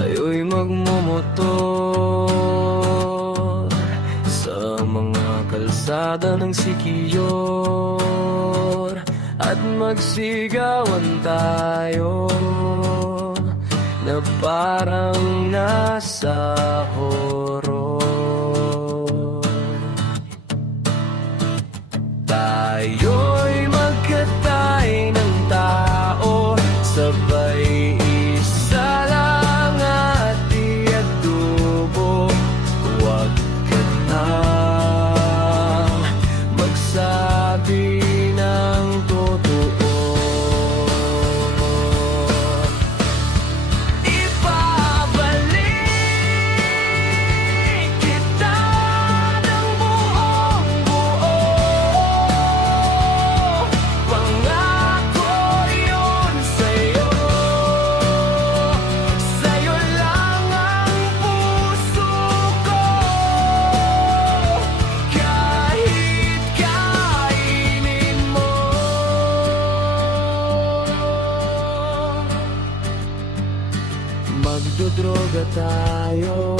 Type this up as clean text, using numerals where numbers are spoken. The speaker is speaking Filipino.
Tayo'y magmumotor sa mga kalsada ng Siquijor at magsigawan tayo na parang nasa horror. Tayo'y magkatay ng tao, sabay isa lang at iadubo. Huwag ka na magsabi ng totoo. Ibabalik kita ng buong buo. Pangako yun sa'yo. Sa'yo lang ang puso ko. Kahit kainin mo. Magdodroga tayo